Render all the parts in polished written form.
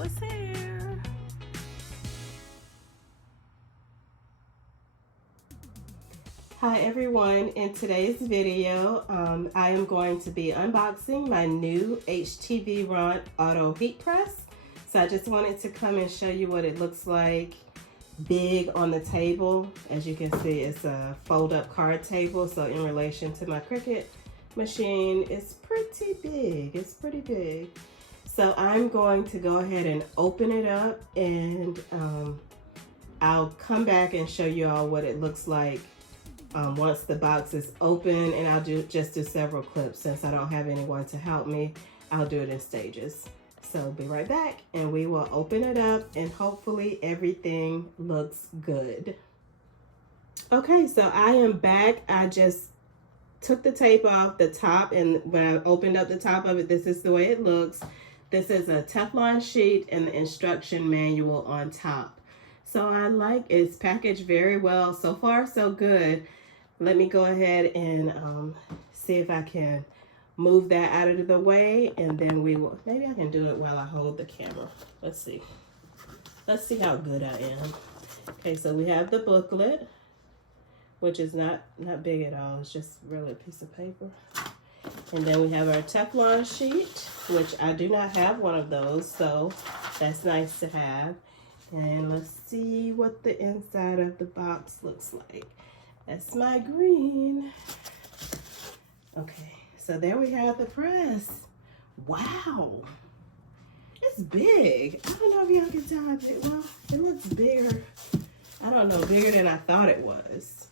what's here. Hi everyone, in today's video I am going to be unboxing my new HTVRont Auto Heat Press. So I just wanted to come and show you what it looks like big on the table. As you can see, it's a fold-up card table, so in relation to my Cricut machine, it's pretty big. It's pretty big. So I'm going to go ahead and open it up, and I'll come back and show you all what it looks like once the box is open, and I'll just do several clips. Since I don't have anyone to help me, I'll do it in stages. So be right back and we will open it up, and hopefully everything looks good. Okay, so I am back. I just took the tape off the top, and when I opened up the top of it, this is the way it looks. This is a Teflon sheet and the instruction manual on top. So I like it's packaged very well. So far, so good. Let me go ahead and see if I can move that out of the way, and then we will, maybe I can do it while I hold the camera. Let's see. Let's see how good I am. Okay, so we have the booklet, which is not big at all. It's just really a piece of paper. And then we have our Teflon sheet, which I do not have one of those, so that's nice to have. And let's see what the inside of the box looks like. That's my green. Okay, so there we have the press. Wow, it's big. I don't know if y'all can tell how big. Well, it looks bigger. I don't know, bigger than I thought it was.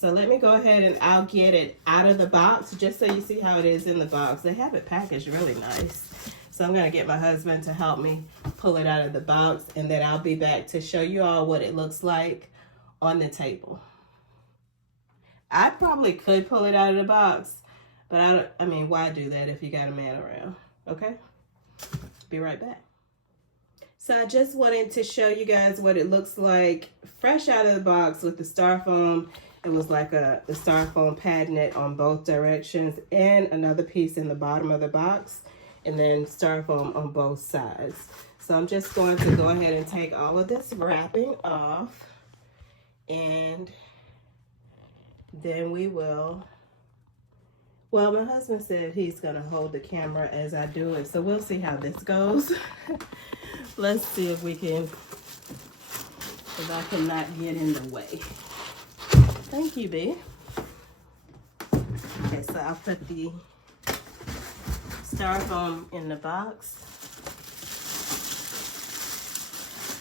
So let me go ahead and I'll get it out of the box just so you see how it is in the box. They have it packaged really nice. So I'm gonna get my husband to help me pull it out of the box, and then I'll be back to show you all what it looks like on the table. I probably could pull it out of the box, but I mean, why do that if you got a man around? Okay, be right back. So I just wanted to show you guys what it looks like fresh out of the box with the styrofoam. It was like the styrofoam pad net on both directions, and another piece in the bottom of the box, and then styrofoam on both sides. So I'm just going to go ahead and take all of this wrapping off, and then we will, well, my husband said he's gonna hold the camera as I do it, so we'll see how this goes. Let's see if we can, if I cannot get in the way. Thank you, B. Okay, so I'll put the styrofoam in the box.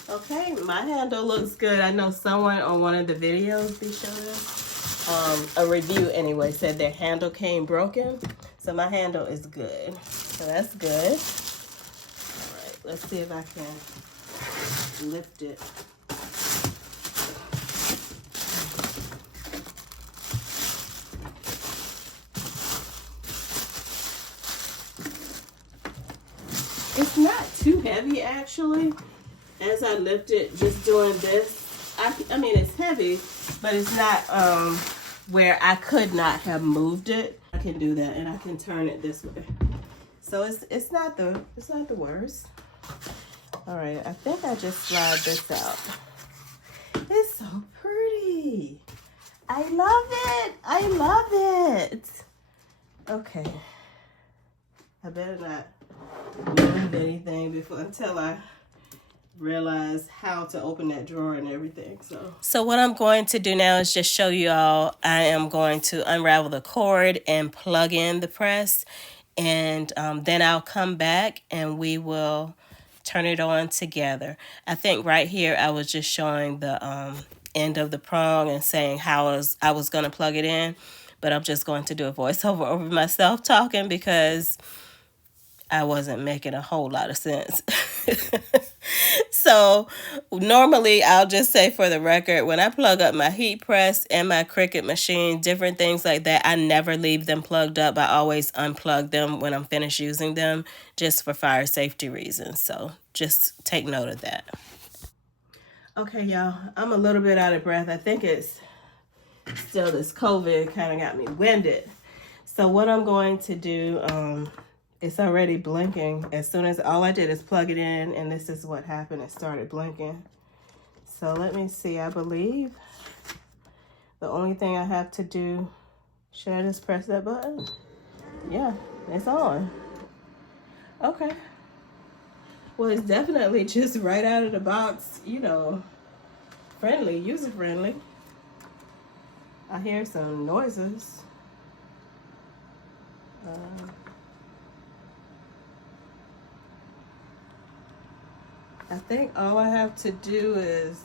Okay, my handle looks good. I know someone on one of the videos they showed us, a review anyway, said their handle came broken. So my handle is good. So that's good. All right, let's see if I can lift it. It's not too heavy actually. As I lift it, just doing this, I mean it's heavy, but it's not where I could not have moved it. I can do that, and I can turn it this way. So it's not the worst. All right, I think I just slide this out. It's so pretty. I love it. I love it. Okay. I better not move anything until I realize how to open that drawer and everything. So what I'm going to do now is just show you all. I am going to unravel the cord and plug in the press, and then I'll come back and we will turn it on together. I think right here I was just showing the end of the prong and saying how I was going to plug it in, but I'm just going to do a voiceover over myself talking because I wasn't making a whole lot of sense. So normally I'll just say, for the record, when I plug up my heat press and my Cricut machine, different things like that, I never leave them plugged up. I always unplug them when I'm finished using them, just for fire safety reasons. So just take note of that. Okay, y'all, I'm a little bit out of breath. I think it's still this COVID kind of got me winded. So what I'm going to do, It's already blinking. As soon as all I did is plug it in, and this is what happened. It started blinking. So let me see. I believe the only thing I have to do, should I just press that button? Yeah, it's on. Okay. Well, it's definitely just right out of the box, you know, friendly, user friendly. I hear some noises. I think all I have to do is,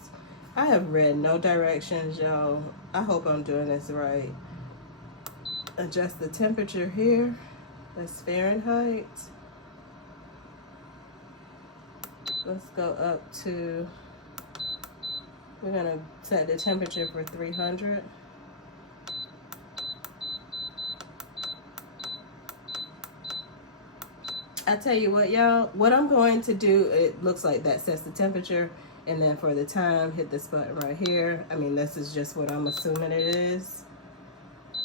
I have read no directions, y'all. I hope I'm doing this right. Adjust the temperature here. That's Fahrenheit. Let's go up to, we're gonna set the temperature for 300. I tell you what, y'all, what I'm going to do, it looks like that sets the temperature, and then for the time, hit this button right here. I mean, this is just what I'm assuming it is.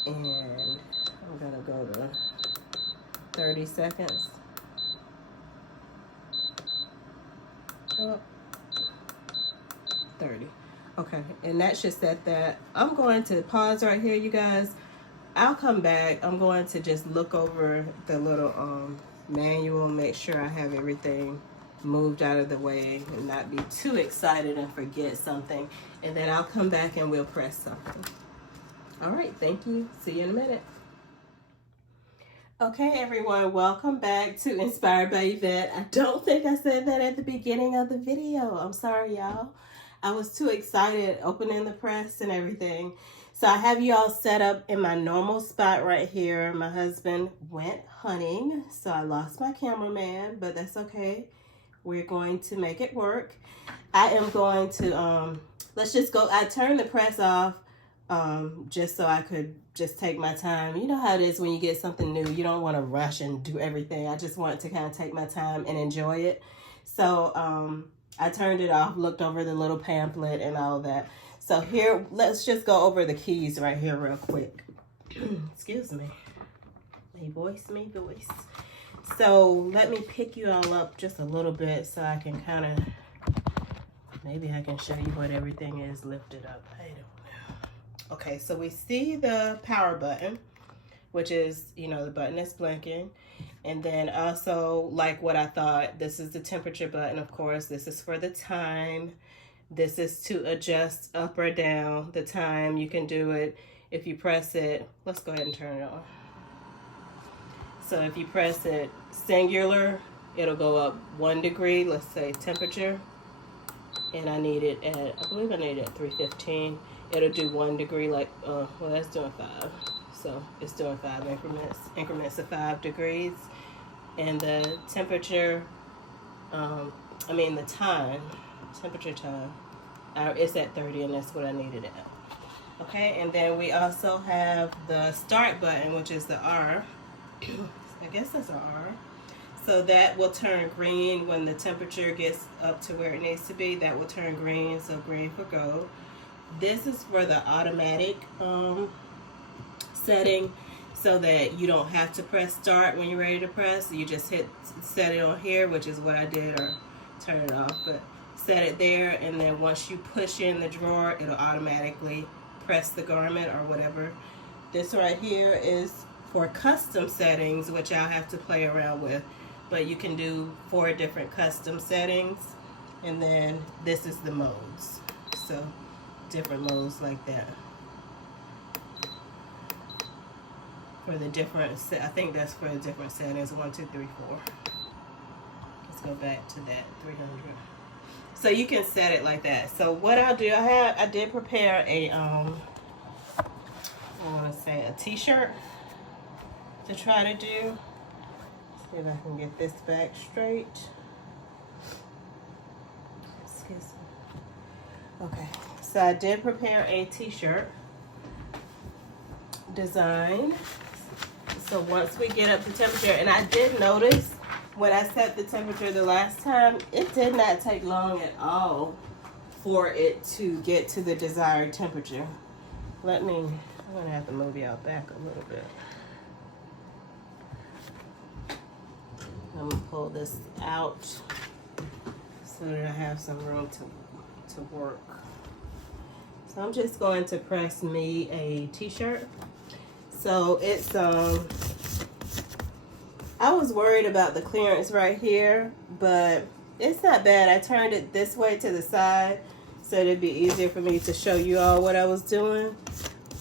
And I'm gonna go to 30 seconds. Oh, 30. Okay, and that should set that. I'm going to pause right here, you guys. I'll come back. I'm going to just look over the little manual, make sure I have everything moved out of the way and not be too excited and forget something. And then I'll come back and we'll press something. All right, thank you. See you in a minute. Okay, everyone, welcome back to Inspired by Yvette. I don't think I said that at the beginning of the video. I'm sorry, y'all. I was too excited opening the press and everything. So I have you all set up in my normal spot right here. My husband went hunting, so I lost my cameraman, but that's okay. We're going to make it work. I am going to, let's just go, I turned the press off just so I could just take my time. You know how it is when you get something new, you don't want to rush and do everything. I just want to kind of take my time and enjoy it. So I turned it off, looked over the little pamphlet and all that. So here, let's just go over the keys right here real quick. Excuse me. Me voice. So let me pick you all up just a little bit so I can kind of, maybe I can show you what everything is lifted up. I don't know. Okay, so we see the power button, which is, you know, the button that's blinking. And then also, like what I thought, this is the temperature button, of course. This is for the time. This is to adjust up or down the time. You can do it if you press it. Let's go ahead and turn it on. So if you press it singular, it'll go up 1 degree, let's say temperature. And I need it at, I believe I need it at 315. It'll do 1 degree, like, well, that's doing 5. So it's doing 5 increments of 5 degrees. And the temperature, the time, temperature time, it's at 30, and that's what I needed it at. Okay, and then we also have the start button, which is the R. I guess that's an R. So that will turn green when the temperature gets up to where it needs to be. That will turn green, so green for go. This is for the automatic setting, so that you don't have to press start when you're ready to press. You just hit set it on here, which is what I did, or turn it off, but set it there, and then once you push in the drawer, it'll automatically press the garment or whatever. This right here is for custom settings, which I'll have to play around with, but you can do 4 different custom settings. And then this is the modes, so different modes like that for the different, I think that's for the different settings, 1, 2, 3, 4. Let's go back to that 300. So you can set it like that. So what I'll do, I did prepare a I want to say a t-shirt to try to do. See if I can get this back straight. Excuse me. Okay, so I did prepare a t-shirt design. So once we get up to temperature, and I did notice when I set the temperature the last time, it did not take long at all for it to get to the desired temperature. I'm gonna have to move y'all back a little bit. pull this out so that I have some room to work. So I'm just going to press me a t-shirt. So it's I was worried about the clearance right here, but it's not bad. I turned it this way to the side so it'd be easier for me to show you all what I was doing.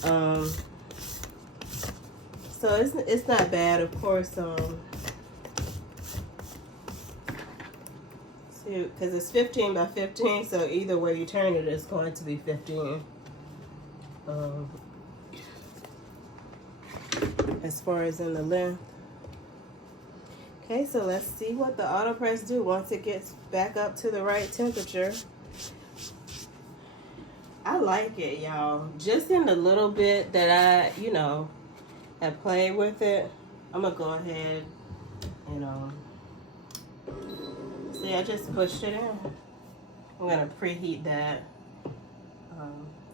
So it's not bad, of course. See, because it's 15 by 15, so either way you turn it, it's going to be 15. As far as in the length. Okay, so let's see what the auto press do once it gets back up to the right temperature. I like it, y'all. Just in the little bit that I, have played with it, I'm gonna go ahead and see, I just pushed it in. I'm gonna preheat that.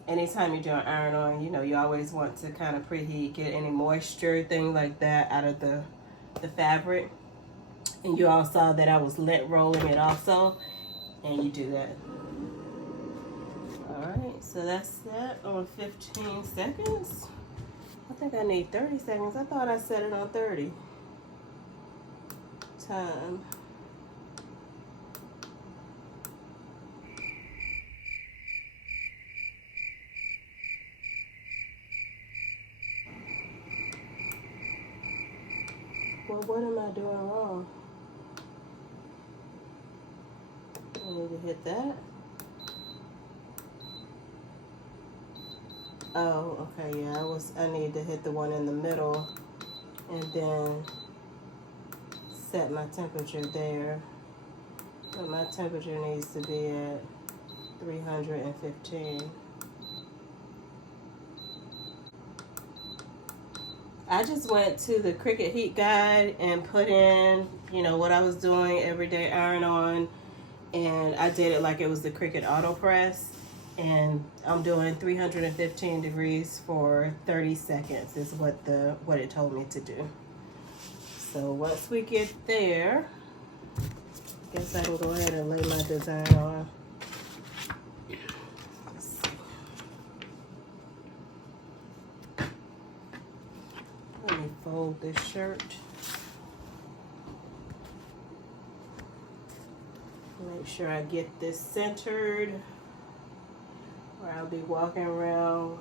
Anytime you're doing iron on, you always want to kind of preheat, get any moisture, thing like that out of the fabric. And you all saw that I was lint rolling it also, and you do that. All right, so that's that on 15 seconds. I think I need 30 seconds. I thought I set it on 30. Time. Well, what am I doing wrong? I need to hit that. Oh, okay, yeah, I need to hit the one in the middle and then set my temperature there. But my temperature needs to be at 315. I just went to the Cricut Heat Guide and put in, what I was doing everyday iron on, and I did it like it was the Cricut Auto Press, and I'm doing 315 degrees for 30 seconds is what it told me to do. So once we get there, I guess I can go ahead and lay my design on. Let me fold this shirt. Make sure I get this centered, or I'll be walking around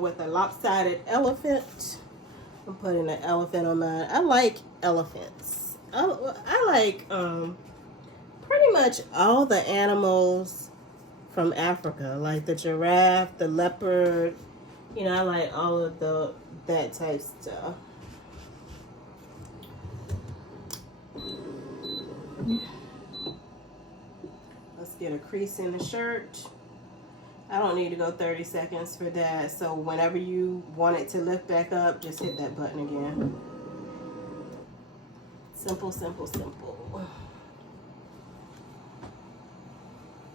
with a lopsided elephant. I'm putting an elephant on mine. I like elephants. I like pretty much all the animals from Africa, like the giraffe, the leopard. I like all of that type stuff. Let's get a crease in the shirt. I don't need to go 30 seconds for that. So whenever you want it to lift back up, just hit that button again. Simple, simple, simple.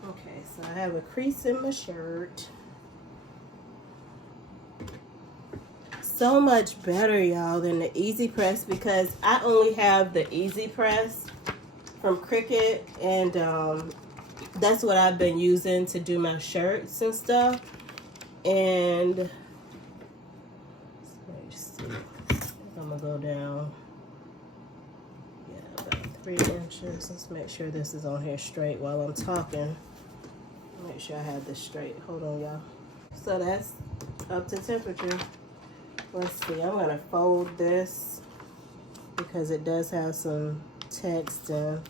Okay, so I have a crease in my shirt. So much better, y'all, than the Easy Press, because I only have the Easy Press from Cricut, and that's what I've been using to do my shirts and stuff. And let me see, I'm gonna go down, yeah, about 3 inches. Let's make sure this is on here straight while I'm talking. Make sure I have this straight. Hold on, y'all. So that's up to temperature. Let's see, I'm gonna fold this because it does have some text in.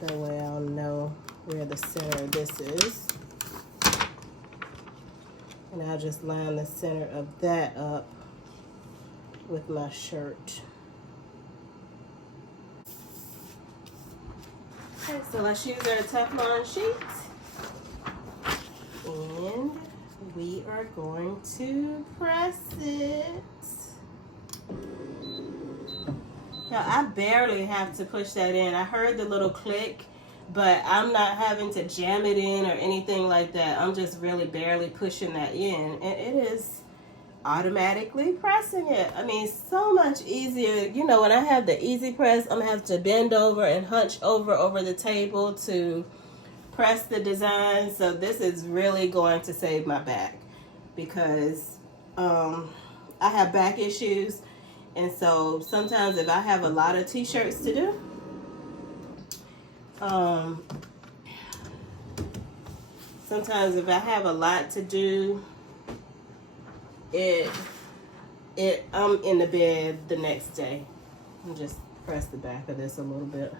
That way I'll know where the center of this is. And I'll just line the center of that up with my shirt. Okay, so let's use our Teflon sheet. And we are going to press it. Now, I barely have to push that in. I heard the little click, but I'm not having to jam it in or anything like that. I'm just really barely pushing that in. And it is automatically pressing it. I mean, so much easier. You know, when I have the easy press, I'm gonna have to bend over and hunch over the table to press the design. So this is really going to save my back, because I have back issues, and so sometimes if I have a lot of t-shirts to do, sometimes if I have a lot to do, I'm in the bed the next day. I'll just press the back of this a little bit.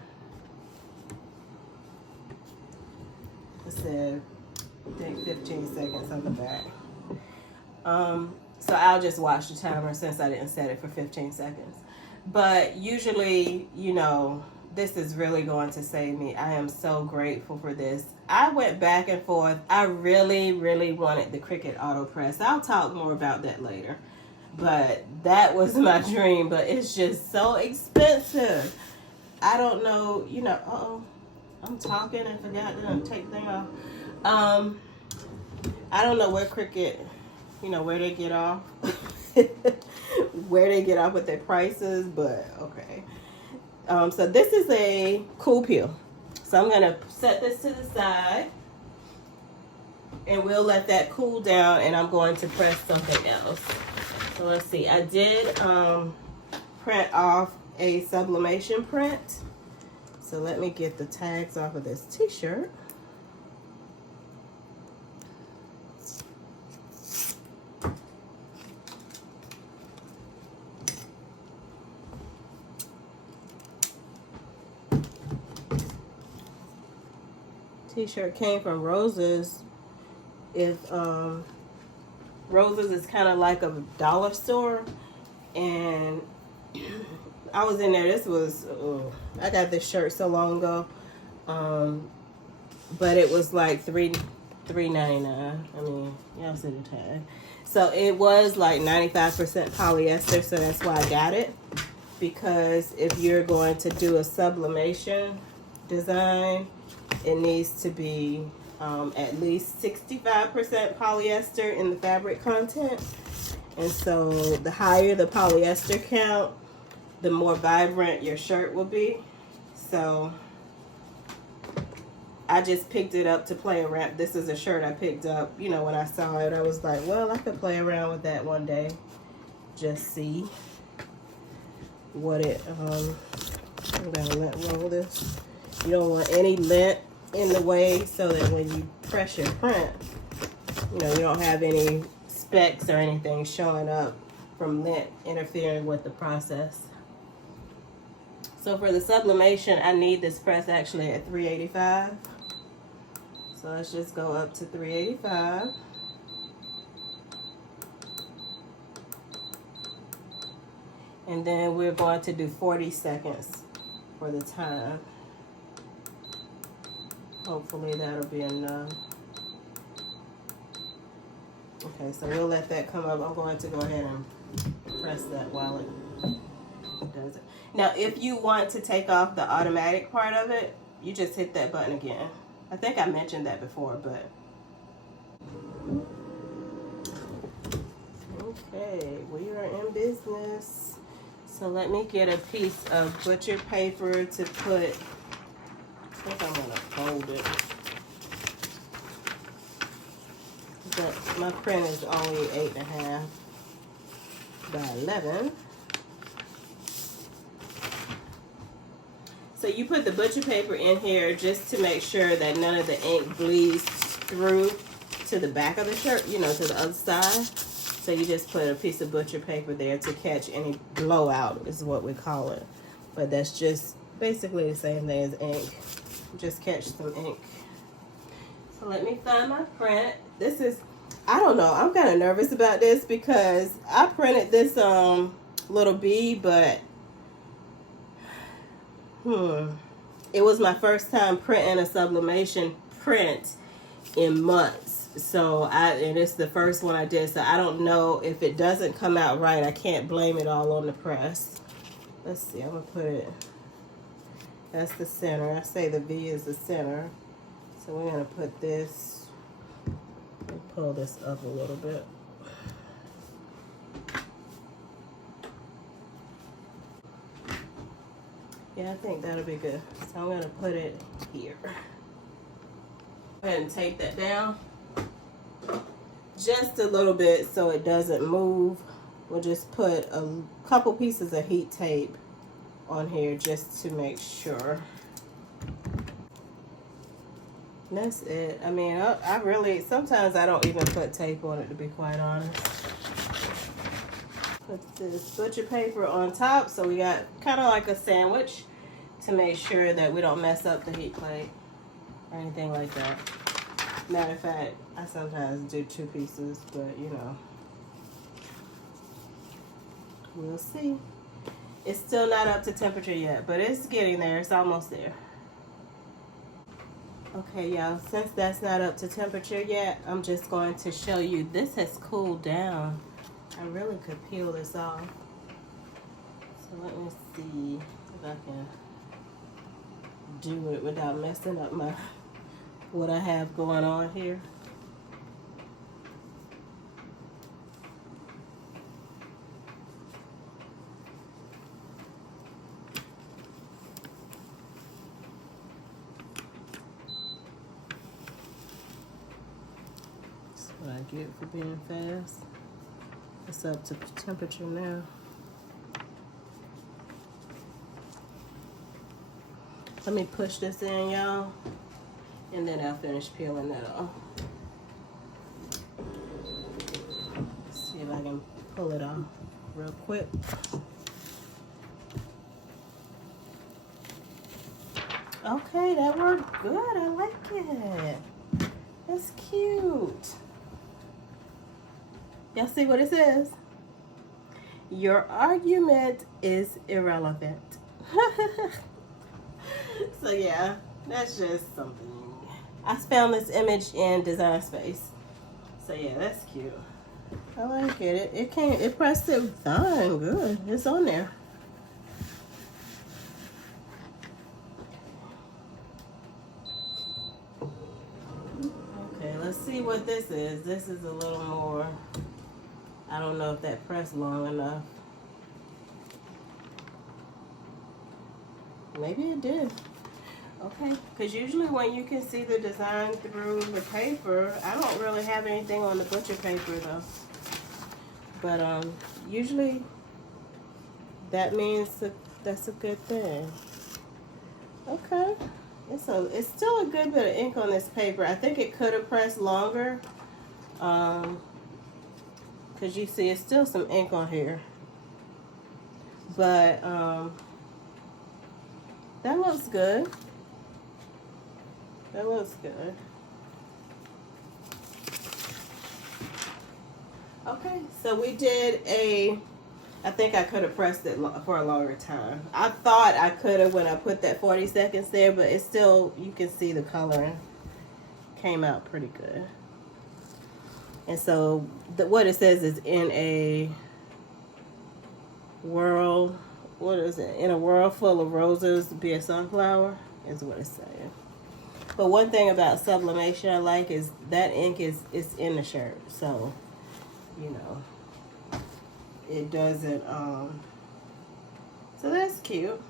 I said, I think 15 seconds on the back. So I'll just watch the timer since I didn't set it for 15 seconds. But usually, you know, this is really going to save me. I am so grateful for this. I went back and forth. I really, really wanted the Cricut Auto Press. I'll talk more about that later. But that was my dream, but it's just so expensive. I don't know, you know, uh-oh, I'm talking and forgot to take the thing off. I don't know where Cricut, you know, where they get off. Where they get off with their prices, but okay. So this is a cool peel. So I'm gonna set this to the side, and we'll let that cool down, and I'm going to press something else. So let's see, I did print off a sublimation print. So let me get the tags off of this t-shirt. T-shirt came from Rose's. If Rose's is kind of like a dollar store, and I was in there. This was I got this shirt so long ago, but it was like $3.99. I mean, y'all see the tag. So it was like 95% polyester, so that's why I got it. Because if you're going to do a sublimation design, it needs to be at least 65% polyester in the fabric content. And so the higher the polyester count, the more vibrant your shirt will be. So I just picked it up to play around. This is a shirt I picked up, you know, when I saw it. I was like, well, I could play around with that one day. Just see what it, I'm gonna let roll this. You don't want any lint in the way, so that when you press your print, you know, you don't have any specks or anything showing up from lint interfering with the process. So for the sublimation, I need this press actually at 385. So let's just go up to 385. And then we're going to do 40 seconds for the time. Hopefully that'll be enough. Okay, so we'll let that come up. I'm going to go ahead and press that while it does it. Now, if you want to take off the automatic part of it, you just hit that button again. I think I mentioned that before, but. Okay, we are in business. So let me get a piece of butcher paper to put. I think I'm gonna fold it. But my print is only 8.5 by 11. So you put the butcher paper in here just to make sure that none of the ink bleeds through to the back of the shirt, you know, to the other side. So you just put a piece of butcher paper there to catch any blowout, is what we call it. But that's just basically the same thing as ink. Just catch some ink. So let me find my print. This is, I don't know, I'm kind of nervous about this because I printed this little bee, but it was my first time printing a sublimation print in months. So and it's the first one I did, so I don't know if it doesn't come out right. I can't blame it all on the press. Let's see, I'm gonna put it. That's the center. I say the V is the center. So we're gonna put this and pull this up a little bit. Yeah, I think that'll be good. So I'm gonna put it here. Go ahead and tape that down just a little bit so it doesn't move. We'll just put a couple pieces of heat tape on here just to make sure. And that's it. I mean, I really, sometimes I don't even put tape on it, to be quite honest. Put this butcher paper on top so we got kind of like a sandwich to make sure that we don't mess up the heat plate or anything like that. Matter of fact, I sometimes do 2 pieces, but you know, we'll see. It's still not up to temperature yet, but it's getting there. It's almost there. Okay, y'all, since that's not up to temperature yet, I'm just going to show you. This has cooled down. I really could peel this off. So let me see if I can do it without messing up my what I have going on here. That's what I get for being fast. It's up to temperature now. Let me push this in, y'all, and then I'll finish peeling that off. See if I can pull it off real quick. Okay, that worked good. I like it. That's cute. Y'all see what it says? Your argument is irrelevant. So yeah, that's just something. I found this image in Design Space. So yeah, that's cute. I like it. It pressed it fine, good. It's on there. Okay, let's see what this is. This is a little more, I don't know if that pressed long enough. Maybe it did. Okay, because usually when you can see the design through the paper, I don't really have anything on the butcher paper though. But usually that means that's a good thing. Okay, it's still a good bit of ink on this paper. I think it could have pressed longer. Because you see, it's still some ink on here. But that looks good. That looks good. Okay, so we did I think I could have pressed it for a longer time. I thought I could have when I put that 40 seconds there, but it's still, you can see the coloring came out pretty good. And so what it says is in a world, what is it? In a world full of roses, be a sunflower, is what it's saying. But one thing about sublimation I like is that ink is in the shirt. So, you know, it doesn't, so that's cute.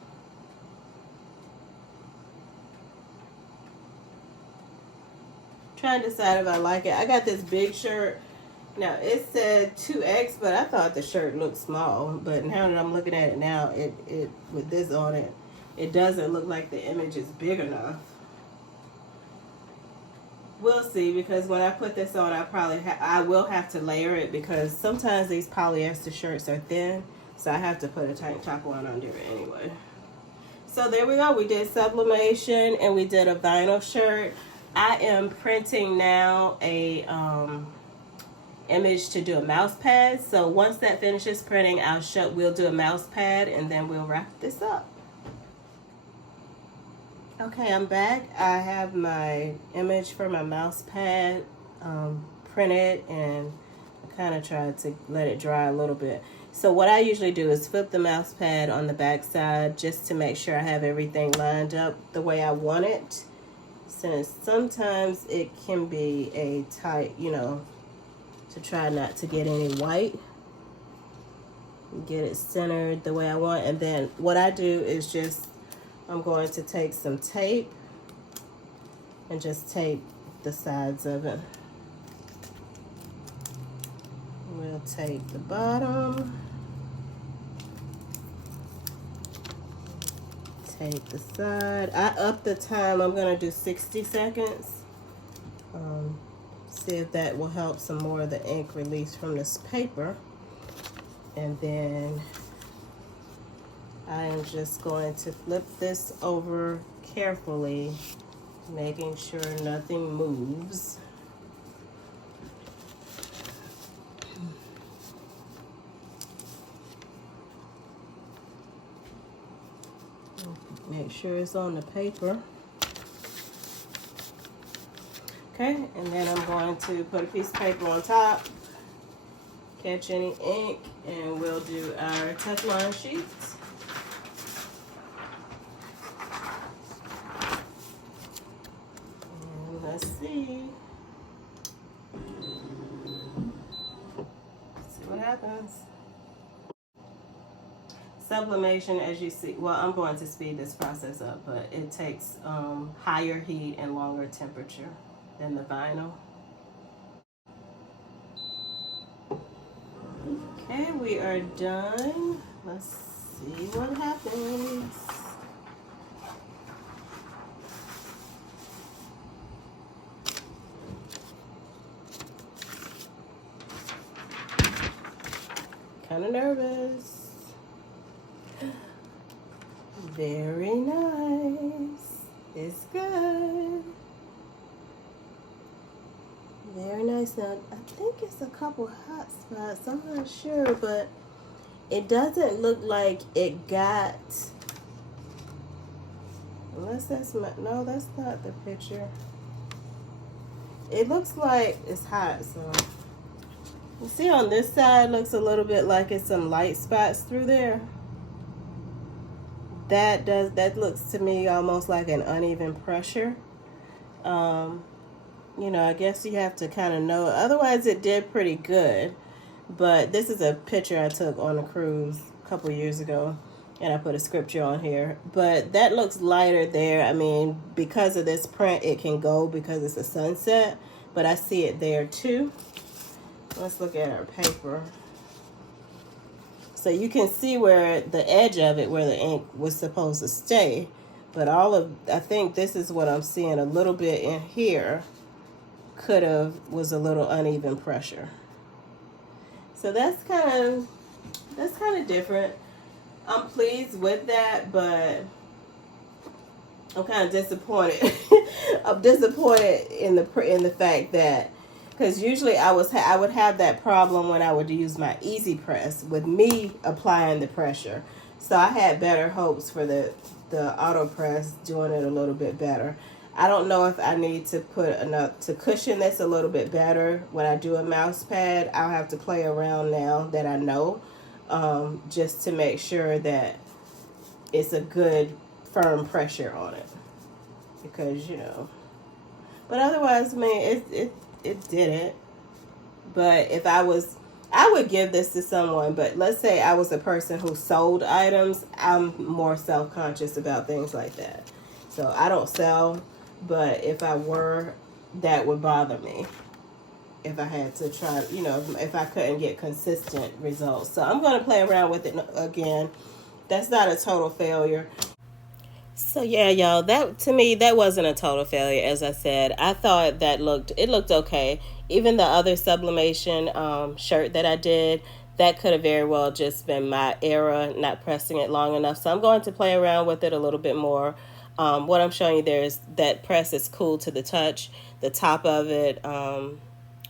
Trying to decide if I like it. I got this big shirt. Now it said 2X, but I thought the shirt looked small. But now that I'm looking at it now, it with this on it, it doesn't look like the image is big enough. We'll see, because when I put this on, I will have to layer it, because sometimes these polyester shirts are thin, so I have to put a tank top on under it anyway. So there we go. We did sublimation and we did a vinyl shirt. I am printing now a image to do a mouse pad. So once that finishes printing, we'll do a mouse pad and then we'll wrap this up. Okay, I'm back. I have my image for my mouse pad printed, and I kind of tried to let it dry a little bit. So what I usually do is flip the mouse pad on the back side just to make sure I have everything lined up the way I want it, since sometimes it can be a tight, you know, to try not to get any white. Get it centered the way I want. And then what I do is just I'm going to take some tape and just tape the sides of it. We'll tape the bottom, tape the side. I upped the time. I'm going to do 60 seconds. See if that will help some more of the ink release from this paper. And then I am just going to flip this over carefully, making sure nothing moves. Make sure it's on the paper. Okay, and then I'm going to put a piece of paper on top, catch any ink, and we'll do our Teflon sheets. And let's see. Let's see what happens. Sublimation, as you see, well, I'm going to speed this process up, but it takes higher heat and longer temperature than the vinyl. Okay, we are done. Let's see what happens. Kind of nervous. Very nice. It's good. Very nice. Now, I think it's a couple hot spots. I'm not sure, but it doesn't look like it got, unless that's my, no, that's not the picture. It looks like it's hot, so. You see on this side, looks a little bit like it's some light spots through there. That looks to me almost like an uneven pressure. You know, I guess you have to kind of know. Otherwise, it did pretty good. But this is a picture I took on a cruise a couple years ago, and I put a scripture on here. But that looks lighter there. I mean, because of this print, it can go because it's a sunset. But I see it there too. Let's look at our paper. So you can see where the edge of it, where the ink was supposed to stay. But I think this is what I'm seeing a little bit in here. Was a little uneven pressure. So that's kind of different. I'm pleased with that, but I'm kind of disappointed. I'm disappointed in the fact that, because usually I would have that problem when I would use my Easy Press with me applying the pressure. So I had better hopes for the auto press doing it a little bit better. I don't know if I need to put enough to cushion this a little bit better when I do a mouse pad. I'll have to play around now that I know, just to make sure that it's a good firm pressure on it, because you know. But otherwise, I mean, it did it. But if I would give this to someone, but let's say I was a person who sold items, I'm more self-conscious about things like that. So I don't sell, but if I were, that would bother me if I had to try, you know, if I couldn't get consistent results. So I'm going to play around with it again. That's not a total failure. So yeah, y'all, that to me, that wasn't a total failure. As I said, I thought it looked okay. Even the other sublimation shirt that I did, that could have very well just been my error, not pressing it long enough. So I'm going to play around with it a little bit more. What I'm showing you there is that press is cool to the touch. The top of it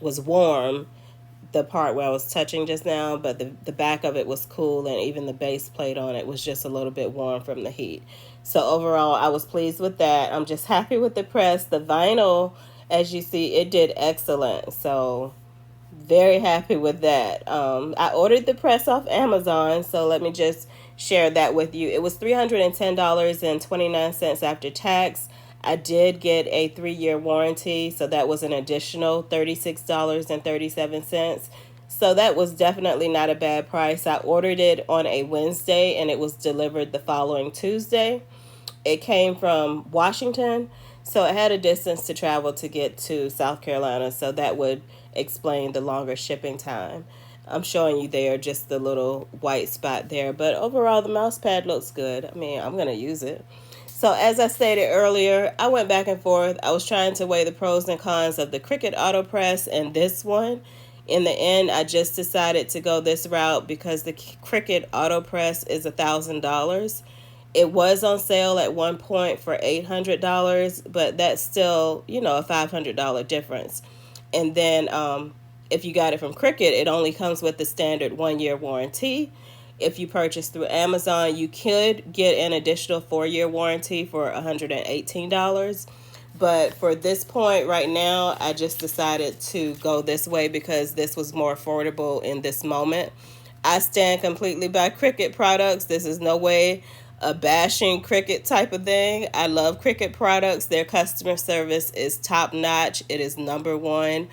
was warm, the part where I was touching just now, but the back of it was cool, and even the base plate on it was just a little bit warm from the heat. So overall, I was pleased with that. I'm just happy with the press. The vinyl, as you see, it did excellent. So very happy with that. I ordered the press off Amazon, so let me just share that with you. It was $310.29 after tax. I did get a 3-year warranty, so that was an additional $36.37. So that was definitely not a bad price. I ordered it on a Wednesday, and it was delivered the following Tuesday. it came from Washington, so it had a distance to travel to get to South Carolina, so that would explain the longer shipping time. I'm showing you there just the little white spot there, but overall the mouse pad looks good. I mean, I'm going to use it. So as I stated earlier, I went back and forth. I was trying to weigh the pros and cons of the Cricut Auto Press and this one. In the end, I just decided to go this route because the Cricut Auto Press is $1,000. It was on sale at one point for $800, but that's still, you know, a $500 difference. And then if you got it from Cricut, it only comes with the standard 1-year warranty. If you purchase through Amazon, you could get an additional 4-year warranty for $118. But for this point right now, I just decided to go this way because this was more affordable in this moment. I stand completely by Cricut products. This is no way a bashing Cricut type of thing. I love Cricut products. Their customer service is top notch. It is #1.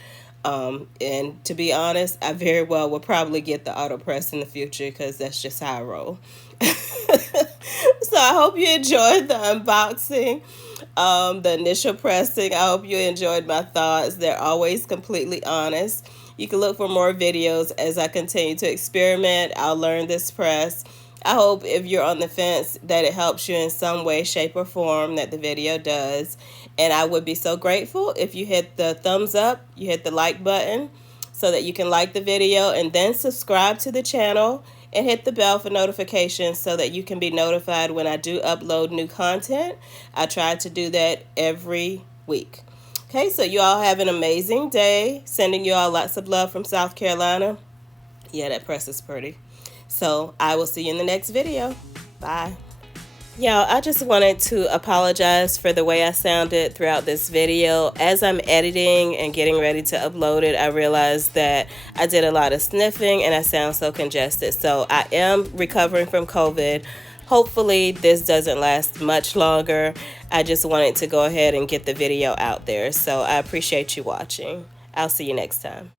And to be honest, I very well will probably get the AutoPress in the future because that's just how I roll. So I hope you enjoyed the unboxing, the initial pressing. I hope you enjoyed my thoughts. They're always completely honest. You can look for more videos as I continue to experiment. I'll learn this press. I hope if you're on the fence that it helps you in some way, shape, or form that the video does. And I would be so grateful if you hit the thumbs up, you hit the like button so that you can like the video, and then subscribe to the channel and hit the bell for notifications so that you can be notified when I do upload new content. I try to do that every week. Okay, so you all have an amazing day. Sending you all lots of love from South Carolina. Yeah, that press is pretty. So I will see you in the next video. Bye. Y'all, I just wanted to apologize for the way I sounded throughout this video. As I'm editing and getting ready to upload it, I realized that I did a lot of sniffing and I sound so congested. So I am recovering from COVID. Hopefully this doesn't last much longer. I just wanted to go ahead and get the video out there. So I appreciate you watching. I'll see you next time.